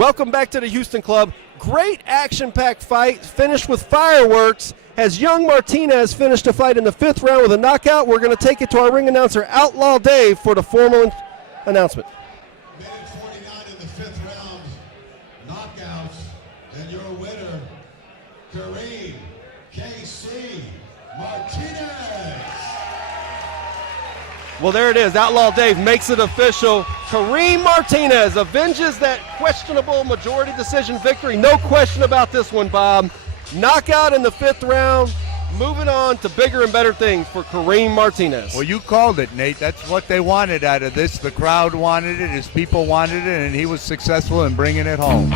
Welcome back to the Houston Club. Great action-packed fight, finished with fireworks. Has young Martinez finished a fight in the 5th round with a knockout. We're going to take it to our ring announcer, Outlaw Dave, for the formal announcement. Minute 49 in the 5th round, knockouts, and your winner, Kareem KC Martinez. Well, there it is. Outlaw Dave makes it official. Kareem Martinez avenges that questionable majority decision victory. No question about this one, Bob. Knockout in the 5th round. Moving on to bigger and better things for Kareem Martinez. Well, you called it, Nate. That's what they wanted out of this. The crowd wanted it, his people wanted it, and he was successful in bringing it home.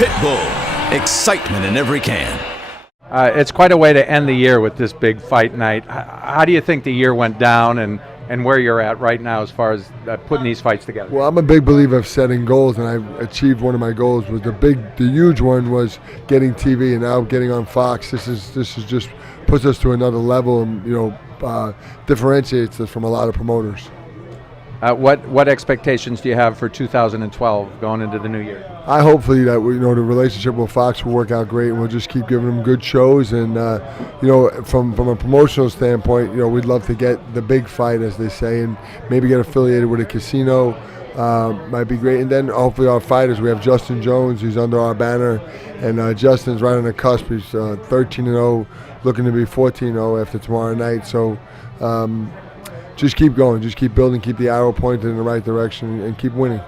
Pitbull, excitement in every can. It's quite a way to end the year with this big fight night. How do you think the year went down and where you're at right now as far as putting these fights together? Well, I'm a big believer of setting goals, and I achieved one of my goals. Was the huge one was getting TV, and now getting on Fox. This is just puts us to another level, and differentiates us from a lot of promoters. What expectations do you have for 2012 going into the new year? I hopefully that the relationship with Fox will work out great, and we'll just keep giving them good shows. And from a promotional standpoint, we'd love to get the big fight, as they say, and maybe get affiliated with a casino. Might be great. And then hopefully our fighters, we have Justin Jones, who's under our banner, and Justin's right on the cusp. He's 13-0, looking to be 14-0 after tomorrow night. So. Just keep going, just keep building, keep the arrow pointed in the right direction, and keep winning.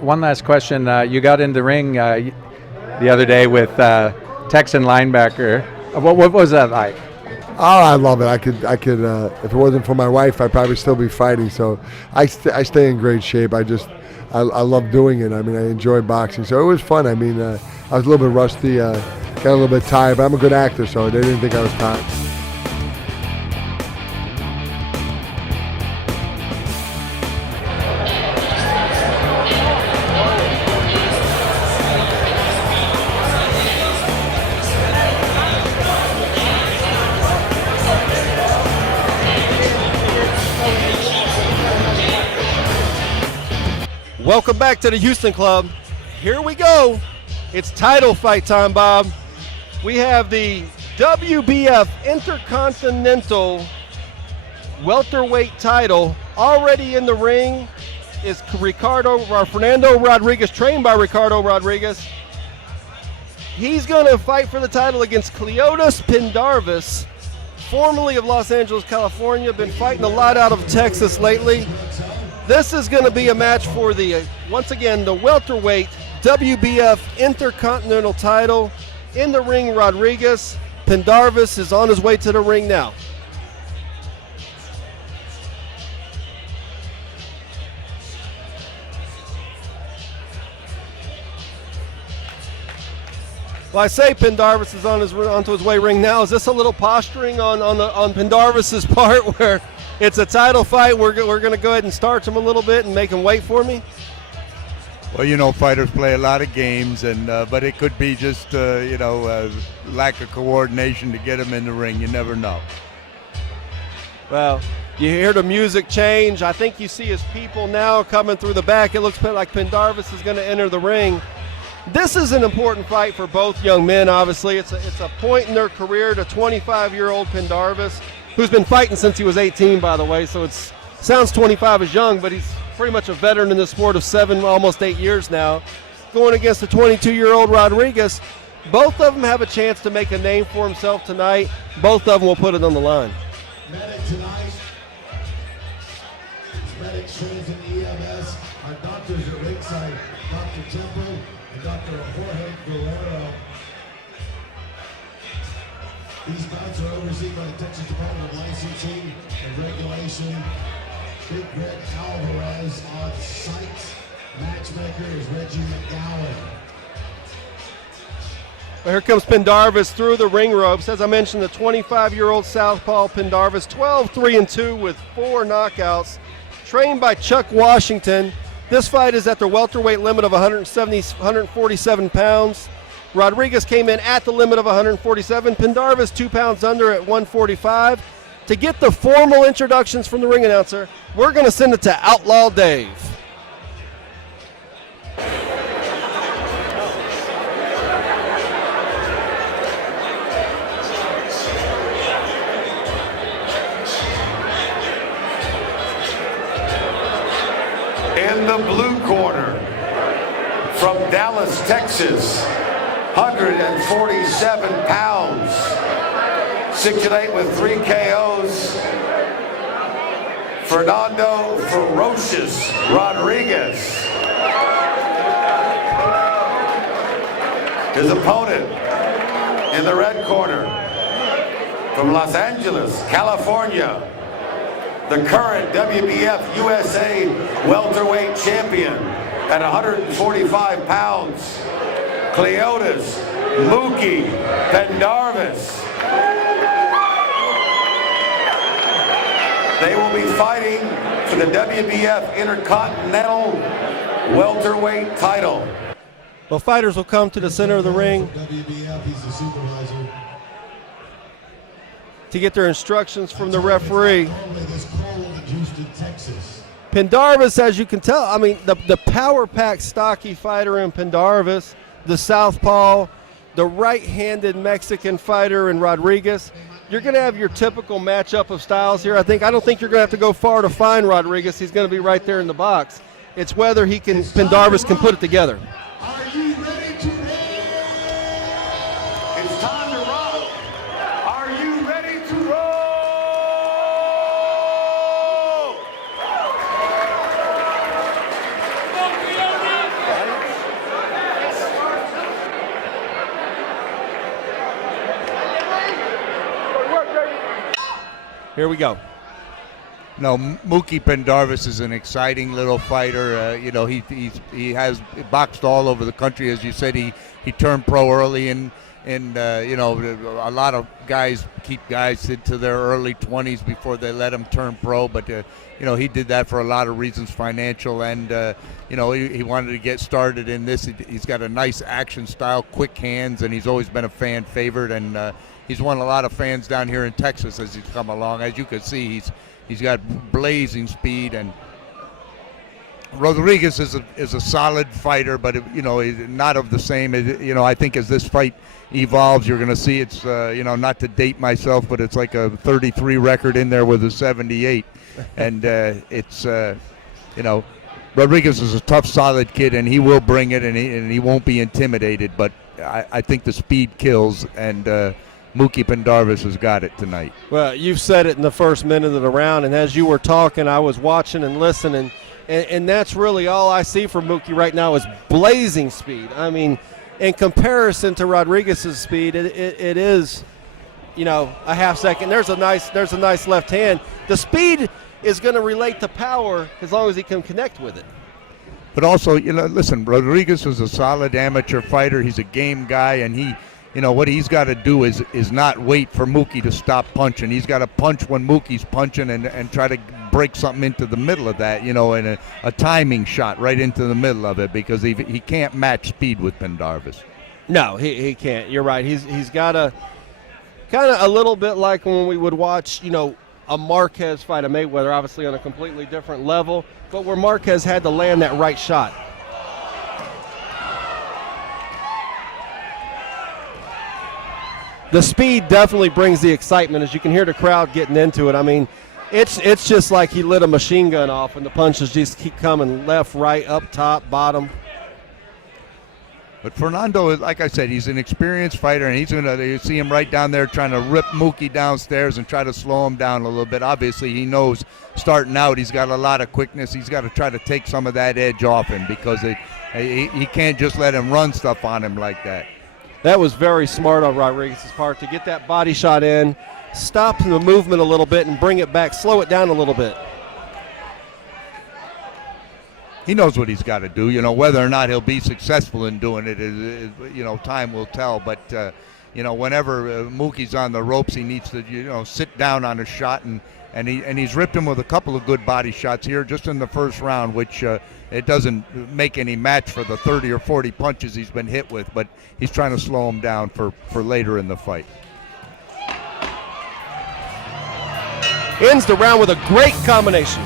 One last question. You got in the ring the other day with Texan linebacker. What was that like? Oh, I love it. I could. If it wasn't for my wife, I'd probably still be fighting. So I stay in great shape. I love doing it. I mean, I enjoy boxing. So it was fun. I mean, I was a little bit rusty, got a little bit tired, but I'm a good actor, so they didn't think I was tired. Welcome back to the Houston Club. Here we go. It's title fight time, Bob. We have the WBF Intercontinental welterweight title already in the ring. Is Fernando Rodriguez, trained by Ricardo Rodriguez. He's going to fight for the title against Cleotis Pendarvis, formerly of Los Angeles, California. Been fighting a lot out of Texas lately. This is going to be a match for once again, the welterweight WBF Intercontinental title. In the ring, Rodriguez. Pendarvis is on his way to the ring now. Well, I say Pendarvis is onto his way ring now. Is this a little posturing on Pendarvis's part, where It's a title fight. We're going to go ahead and starch him a little bit and make him wait for me. Well, fighters play a lot of games, and but it could be just lack of coordination to get him in the ring. You never know. Well, you hear the music change. I think you see his people now coming through the back. It looks like Pendarvis is going to enter the ring. This is an important fight for both young men, obviously. It's a point in their career to 25-year-old Pendarvis, who's been fighting since he was 18, by the way, so it sounds 25 is young, but he's pretty much a veteran in the sport of 7, almost 8 years now, going against the 22-year-old Rodriguez. Both of them have a chance to make a name for himself tonight. Both of them will put it on the line. Medic tonight. Medic trains in EMS. Our doctors at ringside, Dr. Temple and Dr. Jorge Guerrero. These bouts are overseen by the Texas Department of Licensing and Regulation. Big Greg Alvarez on site. Matchmaker is Reggie McGowan. Well, here comes Pendarvis through the ring ropes. As I mentioned, the 25-year-old southpaw Pendarvis, 12-3-2 with 4 knockouts, trained by Chuck Washington. This fight is at the welterweight limit of 147 pounds. Rodriguez came in at the limit of 147. Pendarvis 2 pounds under at 145. To get the formal introductions from the ring announcer, we're going to send it to Outlaw Dave. In the blue corner, from Dallas, Texas, 147 pounds, 6'8" with 3 KOs, Fernando Ferocious Rodriguez. His opponent in the red corner, from Los Angeles, California, the current WBF USA welterweight champion at 145 pounds, Cleotis Mookie Pendarvis. They will be fighting for the WBF Intercontinental welterweight title. Well, fighters will come to the center of the ring WBF, he's the supervisor. to get their instructions from the referee. Normally this cold in Houston, Texas. Pendarvis, as you can tell, I mean, the power-packed, stocky fighter in Pendarvis, the southpaw, the right-handed Mexican fighter in Rodriguez. You're going to have your typical matchup of styles here. I don't think you're going to have to go far to find Rodriguez. He's going to be right there in the box. It's whether Pendarvis can put it together. Are you ready to roll? It's time to roll. Are you ready to roll? Here we go. No, Mookie Pendarvis is an exciting little fighter. He has boxed all over the country. As you said, he turned pro early, and a lot of guys keep guys into their early 20s before they let them turn pro. But he did that for a lot of reasons, financial, and he wanted to get started in this. He's got a nice action style, quick hands, and he's always been a fan favorite. And he's won a lot of fans down here in Texas as he's come along. As you can see, he's got blazing speed, and Rodriguez is a solid fighter, but not of the same. I think as this fight evolves, you're going to see it's not to date myself, but it's like a 33 record in there with a 78, and Rodriguez is a tough, solid kid, and he will bring it, and he won't be intimidated. But I think the speed kills, and Mookie Pendarvis has got it tonight. Well, you've said it in the first minute of the round, and as you were talking, I was watching and listening, and that's really all I see from Mookie right now is blazing speed. I mean, in comparison to Rodriguez's speed, it is, a half second. There's a nice left hand. The speed is going to relate to power as long as he can connect with it. But also, listen, Rodriguez is a solid amateur fighter. He's a game guy, and what he's got to do is not wait for Mookie to stop punching. He's got to punch when Mookie's punching and try to break something into the middle of that, and a timing shot right into the middle of it, because he can't match speed with Pendarvis. No, he can't. You're right. He's got to kind of a little bit like when we would watch, a Marquez fight a Mayweather, obviously on a completely different level, but where Marquez had to land that right shot. The speed definitely brings the excitement, as you can hear the crowd getting into it. I mean, it's just like he lit a machine gun off, and the punches just keep coming left, right, up top, bottom. But Fernando, like I said, he's an experienced fighter, and you see him right down there trying to rip Mookie downstairs and try to slow him down a little bit. Obviously, he knows starting out he's got a lot of quickness. He's got to try to take some of that edge off him, because he can't just let him run stuff on him like that. That was very smart on Rodriguez's part to get that body shot in, stop the movement a little bit, and bring it back, slow it down a little bit. He knows what he's got to do. Whether or not he'll be successful in doing it is time will tell. But whenever Mookie's on the ropes, he needs to sit down on a shot, and he's ripped him with a couple of good body shots here just in the first round, which it doesn't make any match for the 30 or 40 punches he's been hit with, but he's trying to slow him down for later in the fight. Ends the round with a great combination.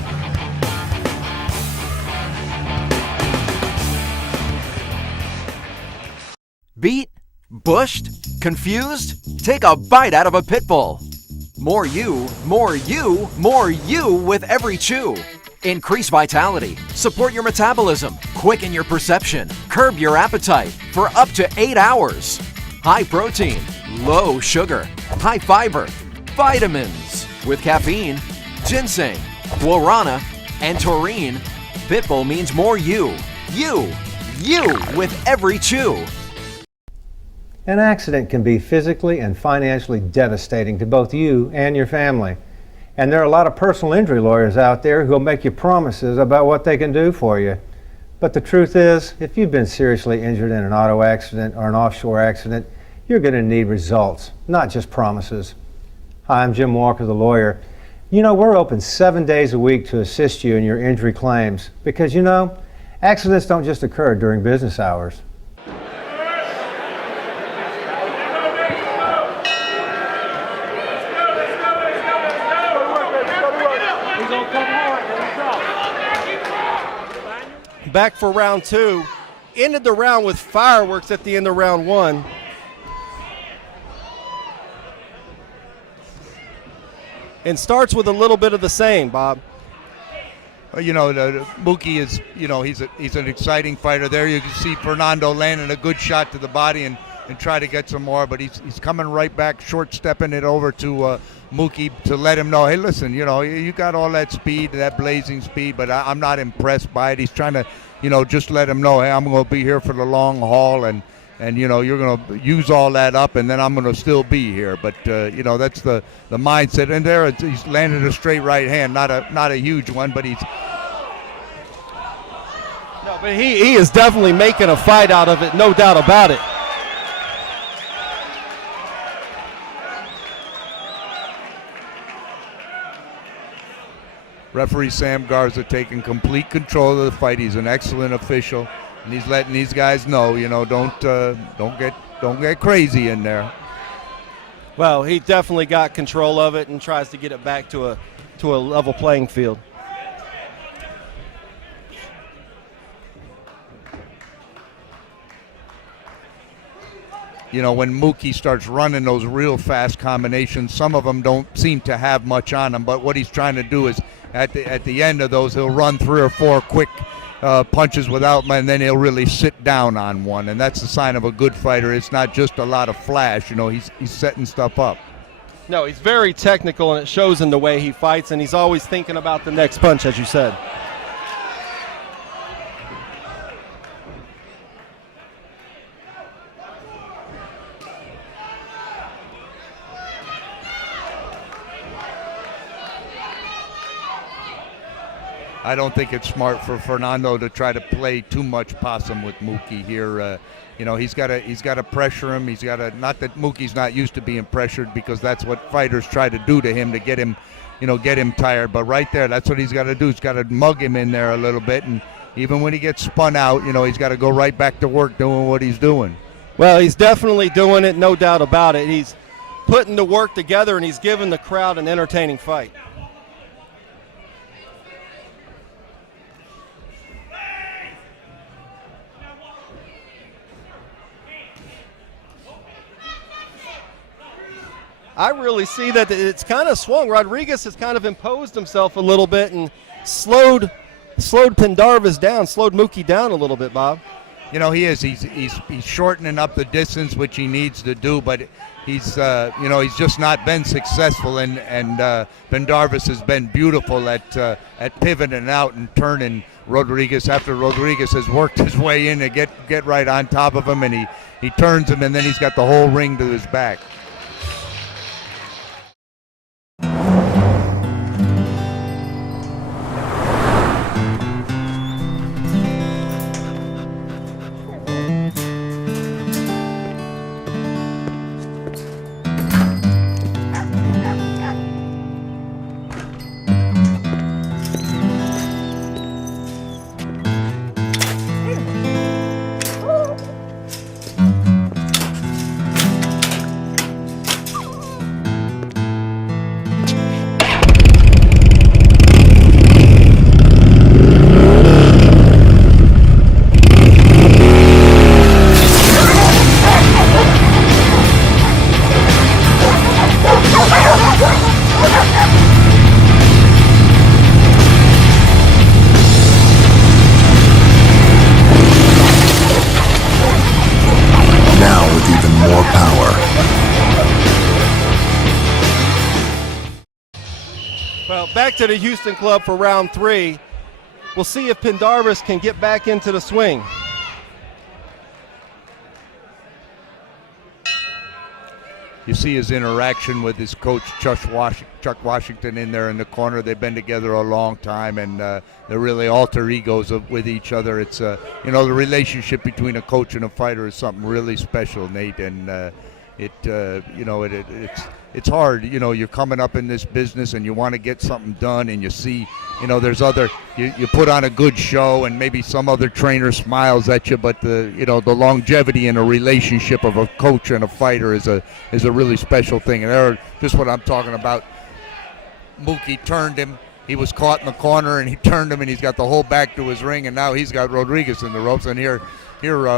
Beat? Bushed? Confused? Take a bite out of a pit bull. More you, more you, more you with every chew. Increase vitality, support your metabolism, quicken your perception, curb your appetite for up to 8 hours. High protein, low sugar, high fiber, vitamins with caffeine, ginseng, guarana, and taurine. Pitbull means more you with every chew. An accident can be physically and financially devastating to both you and your family. And there are a lot of personal injury lawyers out there who will make you promises about what they can do for you. But the truth is, if you've been seriously injured in an auto accident or an offshore accident, you're going to need results, not just promises. Hi, I'm Jim Walker, the lawyer. We're open 7 days a week to assist you in your injury claims because, accidents don't just occur during business hours. Back for round two. Ended the round with fireworks at the end of round one. And starts with a little bit of the same, Bob. Mookie is, he's an exciting fighter. There you can see Fernando landing a good shot to the body and try to get some more, but he's coming right back, short stepping it over to Mookie to let him know, hey, listen, you got all that speed, that blazing speed, but I'm not impressed by it. He's trying to, just let him know, hey, I'm going to be here for the long haul, and you're going to use all that up, and then I'm going to still be here. But that's the mindset. And there, he's landed a straight right hand, not a huge one, but he's. No, but he is definitely making a fight out of it, no doubt about it. Referee Sam Garza taking complete control of the fight. He's an excellent official, and he's letting these guys know, don't get crazy in there. Well, he definitely got control of it and tries to get it back to a level playing field. When Mookie starts running those real fast combinations, some of them don't seem to have much on them, but what he's trying to do is at the end of those, he'll run 3 or 4 quick punches without, and then he'll really sit down on one, and that's the sign of a good fighter. It's not just a lot of flash. He's setting stuff up. No, he's very technical, and it shows in the way he fights, and he's always thinking about the next punch, as you said. I don't think it's smart for Fernando to try to play too much possum with Mookie here. He's got to pressure him. He's got to, not that Mookie's not used to being pressured, because that's what fighters try to do to him to get him tired. But right there, that's what he's got to do. He's got to mug him in there a little bit, and even when he gets spun out, he's got to go right back to work doing what he's doing. Well, he's definitely doing it, no doubt about it. He's putting the work together, and he's giving the crowd an entertaining fight. I really see that it's kind of swung. Rodriguez has kind of imposed himself a little bit and slowed Pendarvis down, slowed Mookie down a little bit, Bob. He is. He's shortening up the distance, which he needs to do, but he's just not been successful. And Pendarvis has been beautiful at pivoting out and turning Rodriguez after Rodriguez has worked his way in to get right on top of him, and he turns him, and then he's got the whole ring to his back. Back to the Houston Club for round 3. We'll see if Pendarvis can get back into the swing. You see his interaction with his coach, Chuck Washington, in there in the corner. They've been together a long time, and they're really alter egos with each other. It's the relationship between a coach and a fighter is something really special, Nate, and it's hard. You're coming up in this business and you want to get something done, and you see, there's you put on a good show and maybe some other trainer smiles at you, but the longevity in a relationship of a coach and a fighter is a really special thing. And just what I'm talking about. Mookie turned him. He was caught in the corner, and he turned him, and he's got the whole back to his ring, and now he's got Rodriguez in the ropes. And here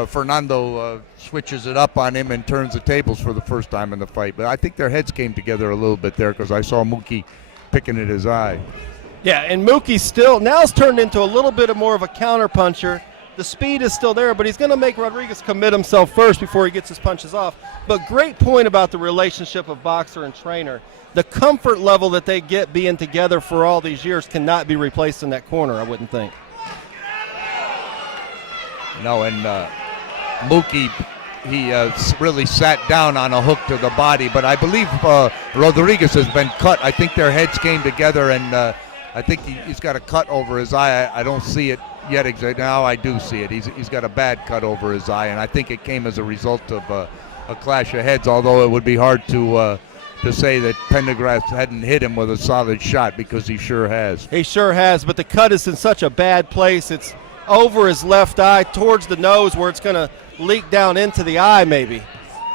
Fernando switches it up on him and turns the tables for the first time in the fight. But I think their heads came together a little bit there, because I saw Mookie picking at his eye. Yeah, and Mookie now it's turned into a little bit more of a counter puncher. The speed is still there, but he's going to make Rodriguez commit himself first before he gets his punches off. But great point about the relationship of boxer and trainer. The comfort level that they get being together for all these years cannot be replaced in that corner, I wouldn't think. No, and Mookie, he really sat down on a hook to the body, but I believe Rodriguez has been cut. I think their heads came together, and I think he's got a cut over his eye. I don't see it yet exactly. Now I do see it. He's got a bad cut over his eye, and I think it came as a result of a clash of heads, although it would be hard to say that Pendarvis hadn't hit him with a solid shot, because he sure has. He sure has, but the cut is in such a bad place. It's over his left eye towards the nose, where it's going to leak down into the eye maybe.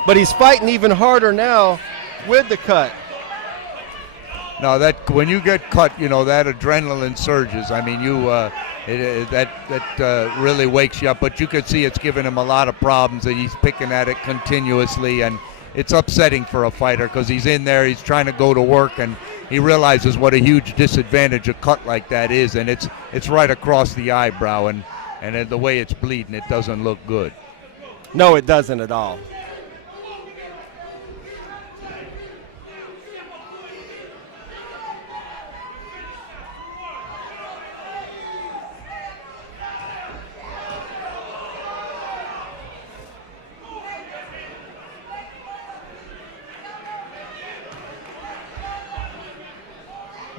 But he's fighting even harder now with the cut. No, that when you get cut, that adrenaline surges. I mean, that really wakes you up. But you could see it's giving him a lot of problems, and he's picking at it continuously, and it's upsetting for a fighter, because he's in there, he's trying to go to work, and he realizes what a huge disadvantage a cut like that is, and it's right across the eyebrow, and the way it's bleeding, it doesn't look good. No, it doesn't at all.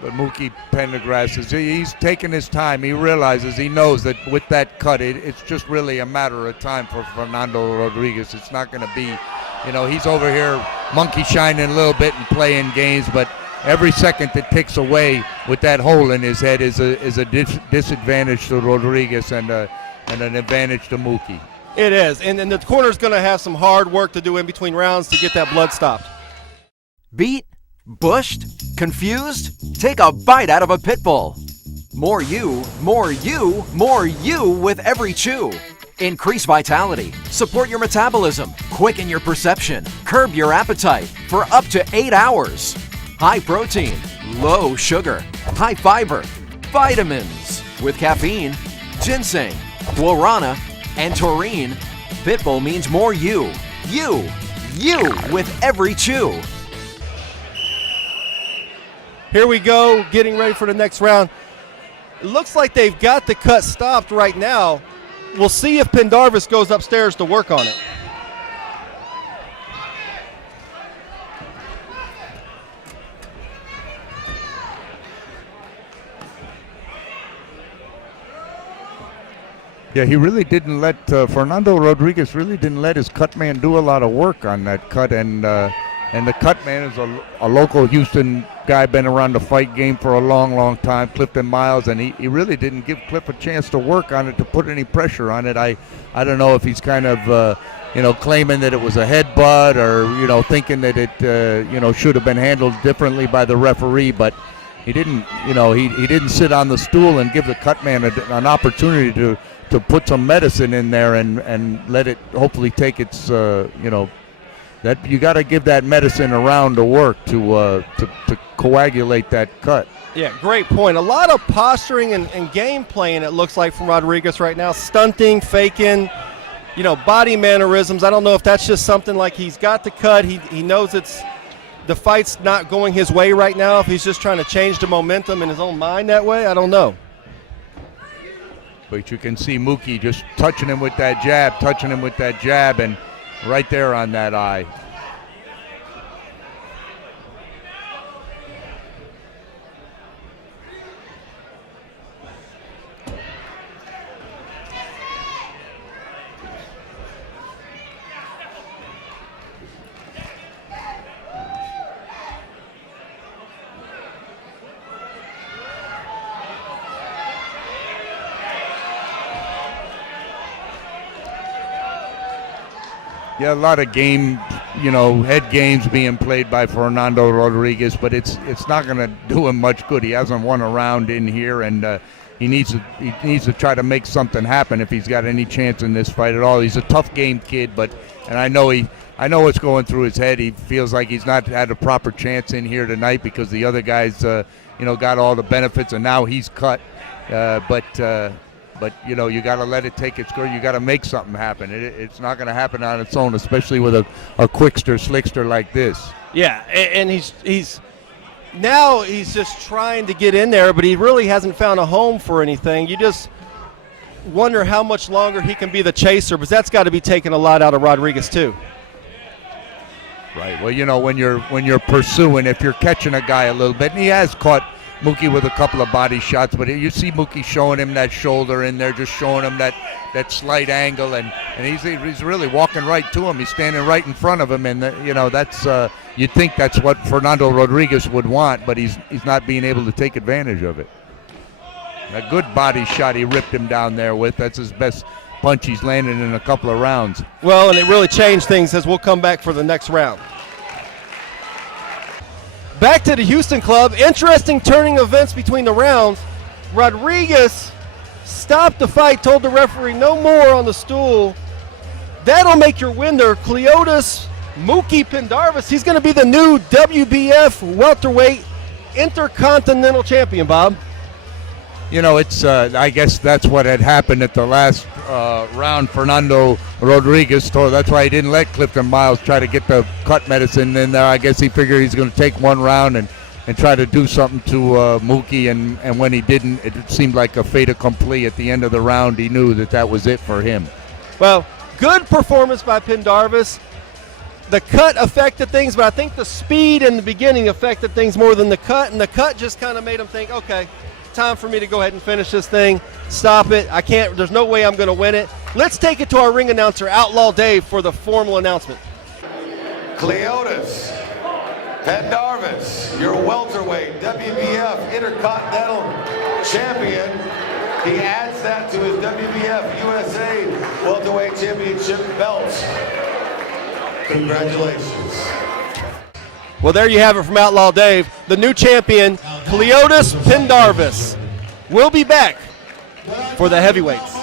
But Mookie Pendarvis, he's taking his time. He realizes, he knows that with that cut, it's just really a matter of time for Fernando Rodriguez. It's not going to be, he's over here monkey shining a little bit and playing games, but every second that ticks away with that hole in his head is a disadvantage to Rodriguez and an advantage to Mookie. It is, and the corner's going to have some hard work to do in between rounds to get that blood stopped. Beat? Bushed? Confused? Take a bite out of a pit bull. More you, more you, more you with every chew. Increase vitality, support your metabolism, quicken your perception, curb your appetite for up to 8 hours. High protein, low sugar, high fiber, vitamins with caffeine, ginseng, guarana, and taurine. Pitbull means more you with every chew. Here we go, getting ready for the next round. It looks like they've got the cut stopped right now. We'll see if Pendarvis goes upstairs to work on it. Yeah, he really didn't let Fernando Rodriguez really didn't let his cut man do a lot of work on that cut, and the cut man is a local Houston guy, been around the fight game for a long time, Clifton Miles, and he really didn't give Cliff a chance to work on it, to put any pressure on it. I don't know if he's kind of claiming that it was a headbutt, or thinking that it should have been handled differently by the referee, but he didn't he didn't sit on the stool and give the cut man an opportunity to put some medicine in there and let it hopefully take its that you got to give that medicine a round to work to coagulate that cut. Yeah, great point. A lot of posturing and game playing, it looks like, from Rodriguez right now. Stunting, faking, body mannerisms. I don't know if that's just something like he's got the cut. He knows the fight's not going his way right now. If he's just trying to change the momentum in his own mind that way, I don't know. But you can see Mookie just touching him with that jab, and right there on that eye. Yeah, a lot of head games being played by Fernando Rodriguez, but it's not going to do him much good. He hasn't won a round in here, and he needs to try to make something happen if he's got any chance in this fight at all. He's a tough game kid, and I know what's going through his head. He feels like he's not had a proper chance in here tonight because the other guys got all the benefits, and now he's cut. But you got to let it take its course. You got to make something happen. It's not going to happen on its own, especially with a quickster, slickster like this. Yeah, and he's just trying to get in there, but he really hasn't found a home for anything. You just wonder how much longer he can be the chaser, but that's got to be taking a lot out of Rodriguez too. Right. Well, when you're pursuing, if you're catching a guy a little bit, and he has caught Mookie with a couple of body shots, but you see Mookie showing him that shoulder in there, just showing him that slight angle, and he's really walking right to him. He's standing right in front of him, and that's you'd think that's what Fernando Rodriguez would want, but he's not being able to take advantage of it. A good body shot he ripped him down there with. That's his best punch he's landed in a couple of rounds. Well, and it really changed things as we'll come back for the next round. Back to the Houston club. Interesting turning events between the rounds. Rodriguez stopped the fight, told the referee no more on the stool. That'll make your winner, Cleotis Mookie Pendarvis. He's going to be the new WBF welterweight intercontinental champion, Bob. It's I guess that's what had happened at the last round. Fernando Rodriguez told, that's why he didn't let Clifton Miles try to get the cut medicine in there. I guess he figured he's going to take one round and try to do something to Mookie, and when he didn't, it seemed like a fait accompli at the end of the round. He knew that was it for him. Well, good performance by Pendarvis. the cut affected things, but I think the speed in the beginning affected things more than the cut, and the cut just kind of made him think, okay, time for me to go ahead and finish this thing, stop it. I can't, there's no way I'm going to win it. Let's take it to our ring announcer, Outlaw Dave, for the formal announcement. Cleotis, Pendarvis, your welterweight WBF Intercontinental Champion. He adds that to his WBF USA Welterweight Championship belts. Congratulations. Well, there you have it from Outlaw Dave, the new champion, Cleotis Pendarvis. We'll be back for the heavyweights.